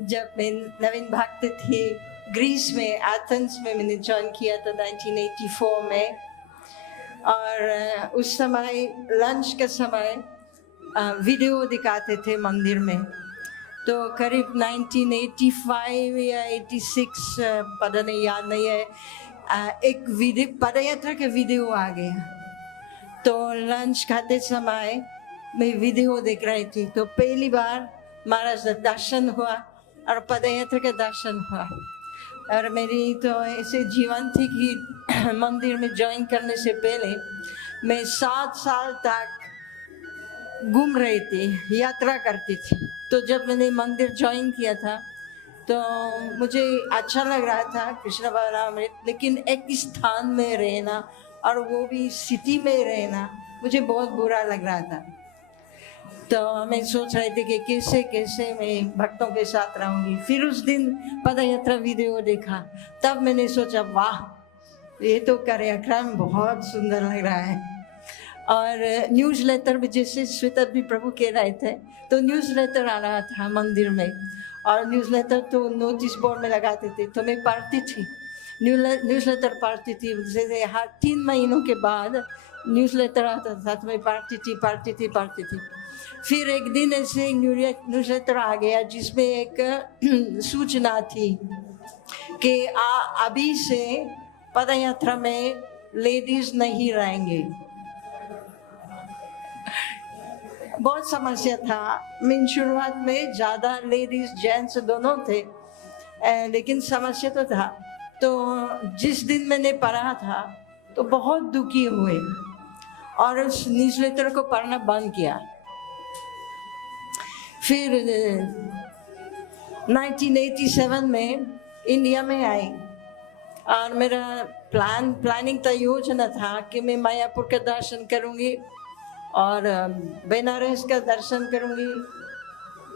जब मैं नवीन भक्त थी ग्रीस में, एथेंस में मैंने ज्वाइन किया था 1984 में। और उस समय लंच के समय वीडियो दिखाते थे मंदिर में। तो करीब 1985 या 86 पता नहीं, याद नहीं है, एक वीडियो पदयात्रा के वीडियो आ गया। तो लंच खाते समय मैं वीडियो देख रही थी, तो पहली बार महाराज का दर्शन हुआ और पदयात्रा का दर्शन हुआ। और मेरी तो ऐसे जीवन थी कि मंदिर में ज्वाइन करने से पहले मैं 7 साल तक घूम रही थी, यात्रा करती थी। तो जब मैंने मंदिर ज्वाइन किया था तो मुझे अच्छा लग रहा था कृष्ण बलराम, लेकिन एक स्थान में रहना और वो भी सिटी में रहना मुझे बहुत बुरा लग रहा था। तो मैं सोच रही थी कि कैसे कैसे मैं भक्तों के साथ रहूंगी। फिर उस दिन पदयात्रा वीडियो देखा, तब मैंने सोचा वाह, ये तो कार्यक्रम बहुत सुंदर लग रहा है। और न्यूज़लेटर भी, जैसे श्वेता भी प्रभु कह रहे थे, तो न्यूज़लेटर आ रहा था मंदिर में, और न्यूज़लेटर तो नोटिस बोर्ड में लगाते थे, तो मैं पढ़ती थी, न्यूज़लेटर पढ़ती थी। जैसे हर 3 महीनों के बाद न्यूज़लेटर आता था, तो मैं पढ़ती थी। फिर एक दिन ऐसे न्यूज़लेटर आ गया जिसमें एक सूचना थी कि अभी से पदयात्रा में लेडीज नहीं रहेंगे। बहुत समस्या था। मैं शुरुआत में ज़्यादा लेडीज जेंट्स दोनों थे, लेकिन समस्या तो था। तो जिस दिन मैंने पढ़ा था तो बहुत दुखी हुए और उस न्यूज़लेटर को पढ़ना बंद किया। फिर 1987 में इंडिया में आई और मेरा प्लानिंग था, योजना था कि मैं मायापुर का दर्शन करूंगी और बनारस का दर्शन करूंगी,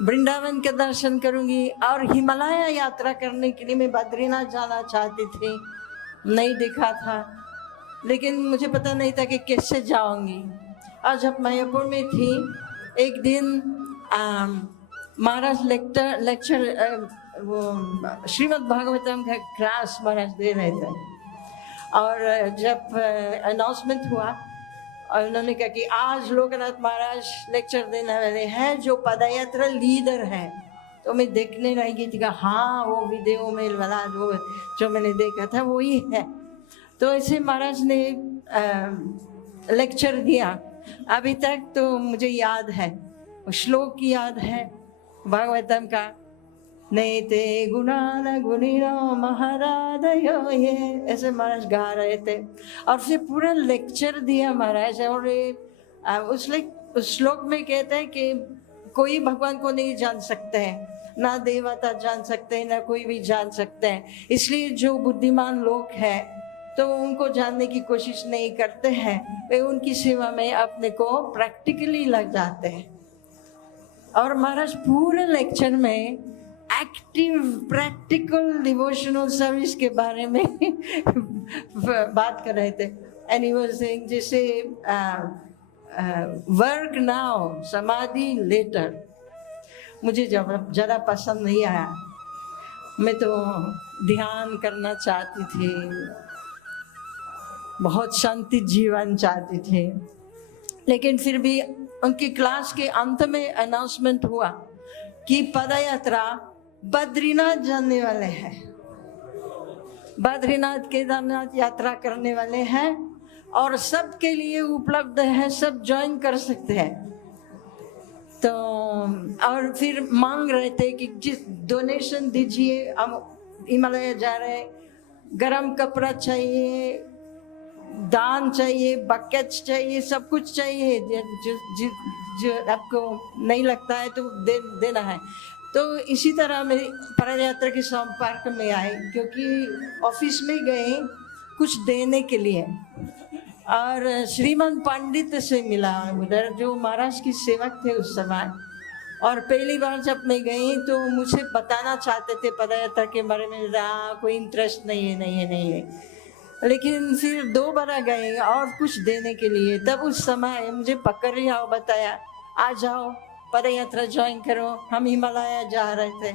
वृंदावन का दर्शन करूंगी, और हिमालय यात्रा करने के लिए मैं बद्रीनाथ जाना चाहती थी। नहीं देखा था, लेकिन मुझे पता नहीं था कि कैसे जाऊंगी। और जब मायापुर में थी, एक दिन महाराज लेक्चर वो श्रीमद् भागवतम का क्लास महाराज दे रहे थे, और जब अनाउंसमेंट हुआ और उन्होंने कहा कि आज लोकनाथ महाराज लेक्चर देने वाले हैं जो पदयात्रा लीडर है। तो मैं देखने लगी थी कि हाँ, वो वीडियो में वाला जो मैंने देखा था वही है। तो ऐसे महाराज ने लेक्चर दिया। अभी तक तो मुझे याद है, श्लोक याद है भागवतम का, नैते गुणान गुणिनो महाराधयो, ये ऐसे महाराज गा रहे थे। और फिर पूरा लेक्चर दिया महाराज। और उस श्लोक में कहते हैं कि कोई भगवान को नहीं जान सकते हैं, ना देवता जान सकते हैं, ना कोई भी जान सकते हैं। इसलिए जो बुद्धिमान लोग हैं तो उनको जानने की कोशिश नहीं करते हैं, वे उनकी सेवा में अपने को प्रैक्टिकली लग जाते हैं। और महाराज पूरे लेक्चर में एक्टिव प्रैक्टिकल डिवोशनल सर्विस के बारे में बात कर रहे थे। एंड ही वाज सेइंग जैसे वर्क नाउ समाधि लेटर। मुझे ज़रा पसंद नहीं आया। मैं तो ध्यान करना चाहती थी, बहुत शांति जीवन चाहती थी। लेकिन फिर भी उनकी क्लास के अंत में अनाउंसमेंट हुआ कि पदयात्रा बद्रीनाथ जाने वाले हैं, बद्रीनाथ केदारनाथ यात्रा करने वाले हैं और सबके लिए उपलब्ध है, सब ज्वाइन कर सकते हैं। तो और फिर मांग रहे थे कि जिस डोनेशन दीजिए, हम हिमालय जा रहे हैं, गरम कपड़ा चाहिए, दान चाहिए, बकेट्स चाहिए, सब कुछ चाहिए। जो आपको नहीं लगता है तो देना है। तो इसी तरह मैं पदयात्रा के संपर्क में आई, क्योंकि ऑफिस में गए कुछ देने के लिए, और श्रीमंत पंडित से मिला उधर, जो महाराज की सेवक थे उस समय। और पहली बार जब मैं गई तो मुझे बताना चाहते थे पदयात्रा के बारे में, कोई इंटरेस्ट नहीं है। लेकिन फिर 2 बार गए और कुछ देने के लिए। तब उस समय मुझे पकड़ लिया और बताया, आ जाओ पदयात्रा ज्वाइन करो। हम हिमालय जा रहे थे,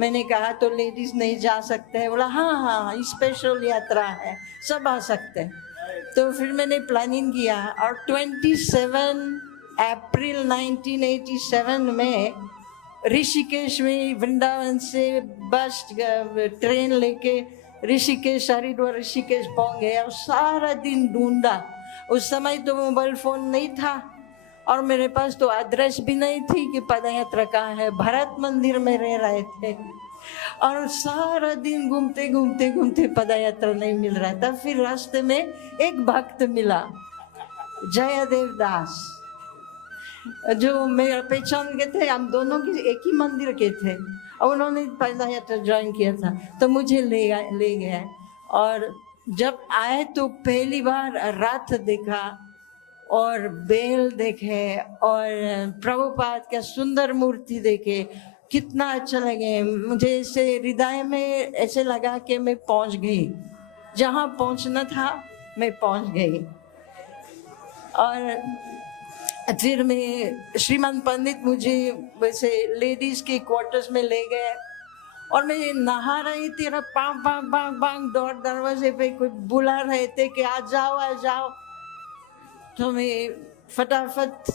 मैंने कहा तो लेडीज नहीं जा सकते हैं? बोला हाँ हाँ स्पेशल यात्रा है, सब आ सकते हैं। तो फिर मैंने प्लानिंग किया और 27 अप्रैल 1987 में ऋषिकेश में वृंदावन से बस ट्रेन लेके ऋषिकेश, हरिद्वार ऋषिकेश पहुंच गए और सारा दिन ढूंढा। उस समय तो मोबाइल फोन नहीं था और मेरे पास तो एड्रेस भी नहीं थी कि पदयात्रा कहाँ है। भरत मंदिर में रह रहे थे और सारा दिन घूमते घूमते घूमते पदयात्रा नहीं मिल रहा था। फिर रास्ते में एक भक्त मिला, जयदेव दास, जो मेरा पहचान के थे। हम दोनों की एक ही मंदिर के थे और उन्होंने पदयात्रा ज्वाइन किया था, तो मुझे ले गया। और जब आए तो पहली बार रथ देखा और बेल देखे और प्रभुपाद का सुंदर मूर्ति देखे, कितना अच्छा लगे मुझे। ऐसे हृदय में ऐसे लगा कि मैं पहुंच गई, जहाँ पहुंचना था मैं पहुंच गई। और फिर मैं श्रीमान पंडित मुझे वैसे लेडीज के क्वार्टर्स में ले गए और मैं नहा रही थी, बांग बांग बांग बांग दौड़ दरवाजे पे कोई बुला रहे थे कि आ जाओ। तो मैं फटाफट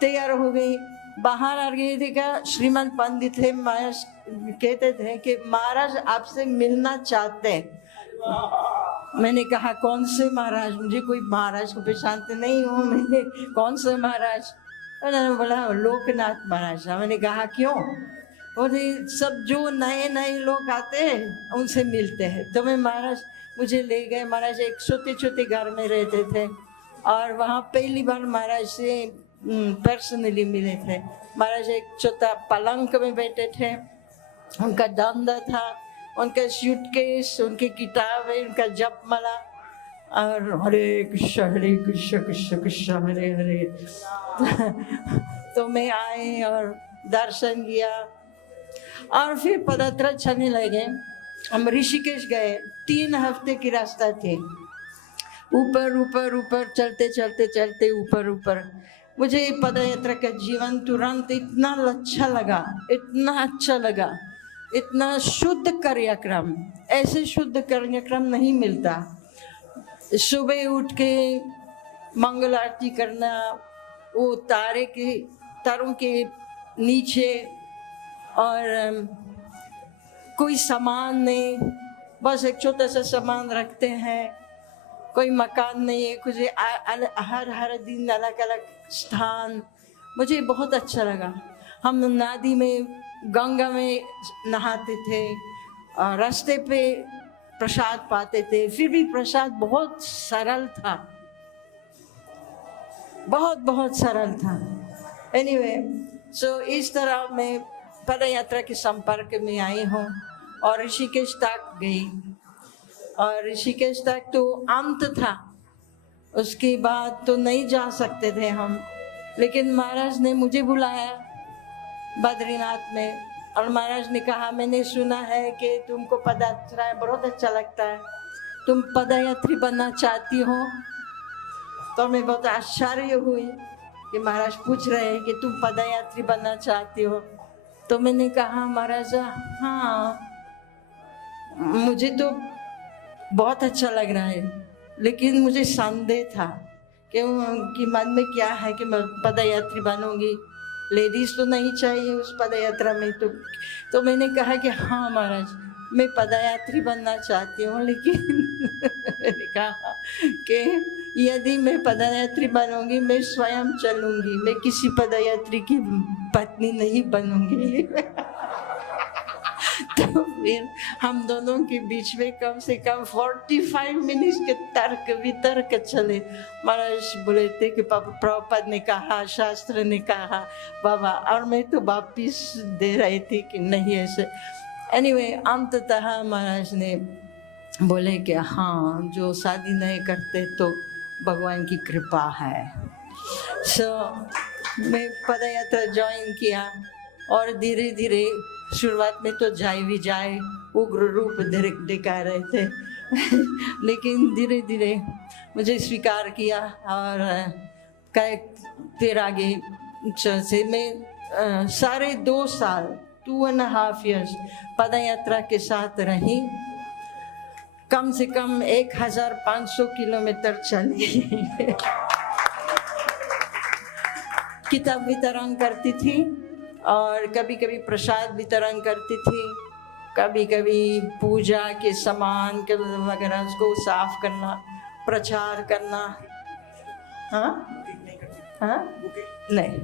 तैयार हो गई, बाहर आ गई। देखा श्रीमान पंडित थे, महाराज कहते थे कि महाराज आपसे मिलना चाहते हैं। मैंने कहा कौन से महाराज? मुझे कोई महाराज को पहचानते नहीं हूँ मैंने, कौन से महाराज? उन्होंने बोला लोकनाथ महाराज। मैंने कहा क्यों? बोले सब जो नए नए लोग आते हैं उनसे मिलते हैं। तो मैं महाराज मुझे ले गए। महाराज एक छोटे छोटे घर में रहते थे और वहाँ पहली बार महाराज से पर्सनली मिले थे। महाराज एक छोटा पलंग में बैठे थे, उनका डंडा था, उनका सूटकेस, उनकी किताबें, उनका जपमाला और हरे कृष्ण कृष्ण कृष्ण हरे हरे। तो मैं आई और दर्शन किया और फिर पदयात्रा चलने लगे। हम ऋषिकेश गए, 3 हफ्ते की रास्ता थे, ऊपर ऊपर ऊपर चलते चलते चलते ऊपर ऊपर। मुझे पदयात्रा का जीवन तुरंत इतना अच्छा लगा, इतना अच्छा लगा, इतना शुद्ध कार्यक्रम, ऐसे शुद्ध कार्यक्रम नहीं मिलता। सुबह उठ के मंगल आरती करना, वो तारों के नीचे, और कोई सामान नहीं, बस एक छोटा सा सामान रखते हैं, कोई मकान नहीं है कुछ, हर दिन अलग अलग स्थान। मुझे बहुत अच्छा लगा। हम नदी में, गंगा में नहाते थे, रास्ते पे प्रसाद पाते थे, फिर भी प्रसाद बहुत सरल था, बहुत सरल था। एनीवे, सो इस तरह मैं पदयात्रा के संपर्क में आई हूँ और ऋषिकेश तक गई। और ऋषिकेश तक तो अंत था, उसके बाद तो नहीं जा सकते थे हम, लेकिन महाराज ने मुझे बुलाया बद्रीनाथ में और महाराज ने कहा मैंने सुना है कि तुमको पदयात्रा बहुत अच्छा लगता है, तुम पदयात्री बनना चाहती हो। तो मैं बहुत आश्चर्य हुई कि महाराज पूछ रहे हैं कि तुम पदयात्री बनना चाहती हो। तो मैंने कहा महाराज हाँ, मुझे तो बहुत अच्छा लग रहा है, लेकिन मुझे संदेह था कि मन में क्या है कि मैं पदयात्री बनूंगी, लेडीज तो नहीं चाहिए उस पदयात्रा में। तो मैंने कहा कि हाँ महाराज मैं पदयात्री बनना चाहती हूँ, लेकिन मैंने कहा कि यदि मैं पदयात्री बनूंगी मैं स्वयं चलूंगी, मैं किसी पदयात्री की पत्नी नहीं बनूंगी। तो फिर हम दोनों के बीच में कम से कम 45 मिनट के तर्क वितर्क चले। महाराज बोले थे कि प्रभुपाद ने कहा, शास्त्र ने कहा बाबा, और मैं तो वापिस दे रही थी कि नहीं ऐसे। एनीवे, अंततः महाराज ने बोले कि हाँ, जो शादी नहीं करते तो भगवान की कृपा है। मैं पदयात्रा ज्वाइन किया और धीरे धीरे, शुरुआत में तो जय विजय उग्र रूप दिखा रहे थे लेकिन धीरे धीरे मुझे स्वीकार किया और फिर आगे से मैं 2.5 साल 2.5 years पद यात्रा के साथ रही। कम से कम 1500 किलोमीटर चली। किताब वितरण करती थी और कभी कभी प्रसाद वितरण करती थी, कभी कभी पूजा के सामान के वगैरह उसको साफ करना, प्रचार करना। हाँ हाँ नहीं।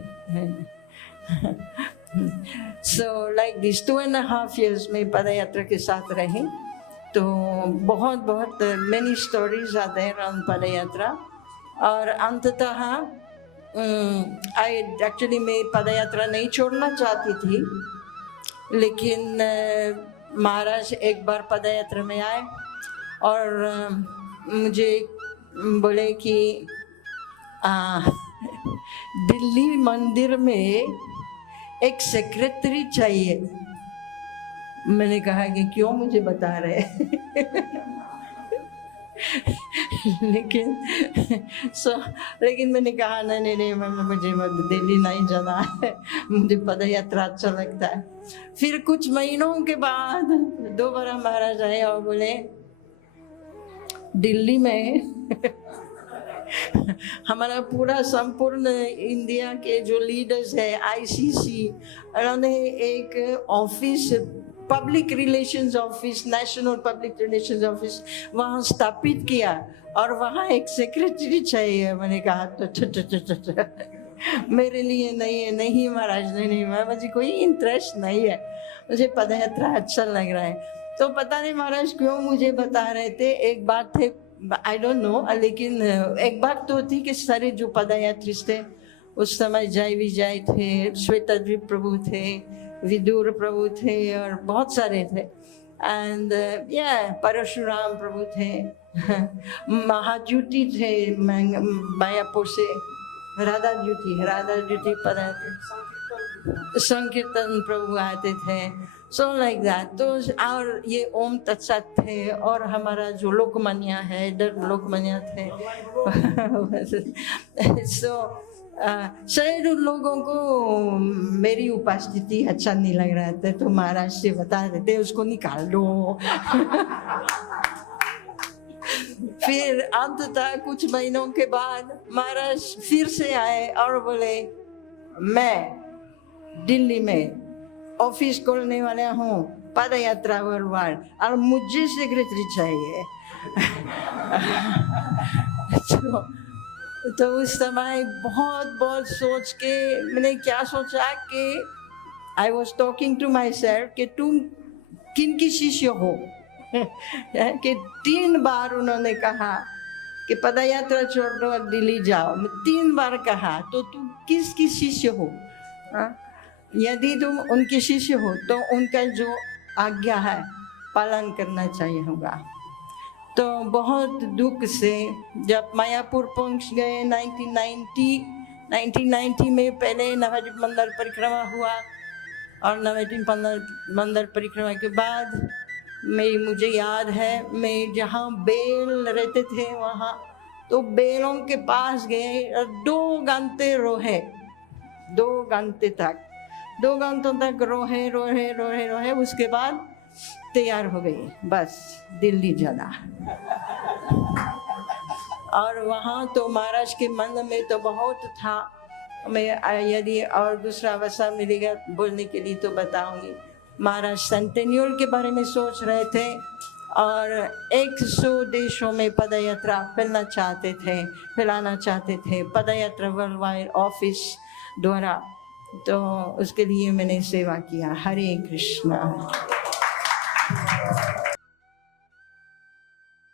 So like these 2.5 years में पद यात्रा के साथ रही। तो बहुत many stories are there on पद यात्रा। और अंततः एक्चुअली मैं पद यात्रा नहीं छोड़ना चाहती थी, लेकिन महाराज एक बार पद यात्रा में आए और मुझे बोले कि दिल्ली मंदिर में एक सेक्रेटरी चाहिए। मैंने कहा कि क्यों, मुझे बता रहे लेकिन मैंने कहा नहीं मुझे दिल्ली नहीं जाना है, मुझे पद यात्रा अच्छा लगता है। फिर कुछ महीनों के बाद दोबारा महाराज आए और बोले दिल्ली में हमारा पूरा संपूर्ण इंडिया के जो लीडर्स है आईसीसी, उन्होंने एक office, public relations office, national public relations office वहाँ स्थापित किया और वहाँ एक सेक्रेटरी चाहिए। मैंने कहा तो मेरे लिए नहीं है, नहीं महाराज नहीं, मुझे कोई इंटरेस्ट नहीं है, मुझे पद यात्रा अच्छा लग रहा है। तो पता नहीं महाराज क्यों मुझे बता रहे थे। एक बात थे, आई डोंट नो, लेकिन एक बात तो थी कि सारे जो पद यात्री थे उस समय जय विजय थे, श्वेताद्रि प्रभु थे, विदुर प्रभु थे और बहुत सारे थे। एंड परशुराम प्रभु थे, महाज्योति थे मायापुर से, राधा ज्योति पद संकीर्तन प्रभु आते थे। So like that. तो और ये ओम तत्सत थे और हमारा जो लोकमान्य है, लोकमान्य थे। सो शायद उन लोगों को मेरी उपस्थिति अच्छा नहीं लग रहा था, तो महाराज से बता देते उसको निकाल दो। फिर अंततः कुछ महीनों के बाद महाराज फिर से आए और बोले मैं दिल्ली में ऑफिस खोलने वाला हूँ, पद यात्रा वर्ल्ड, और मुझे सेक्रेटरी चाहिए। तो उस समय बहुत सोच के मैंने क्या सोचा कि I was talking to myself कि तुम किन की शिष्य हो। कि 3 बार उन्होंने कहा कि पद यात्रा छोड़ दो और दिल्ली जाओ। मैं 3 बार कहा, तो तुम किसकी शिष्य हो? यदि तुम उनके शिष्य हो तो उनका जो आज्ञा है पालन करना चाहिए होगा। तो बहुत दुख से जब मायापुर पहुंच गए 1990 में पहले नवद्वीप मंदिर परिक्रमा हुआ और नवद्वीप मंदिर परिक्रमा के बाद मुझे याद है मैं जहाँ बेल रहते थे वहाँ, तो बेलों के पास गए और 2 घंटे रोहे, 2 घंटे तक 2 घंटों तक रोहे। उसके बाद तैयार हो गई बस दिल्ली जाना। और वहाँ तो महाराज के मन में तो बहुत था। मैं यदि और दूसरा अवसर मिलेगा बोलने के लिए तो बताऊंगी। महाराज सेंटेनियल के बारे में सोच रहे थे और 100 देशों में पद यात्रा फैलाना चाहते थे पद यात्रा वर्ल्ड वाइड ऑफिस द्वारा। तो उसके लिए मैंने सेवा किया। हरे कृष्णा।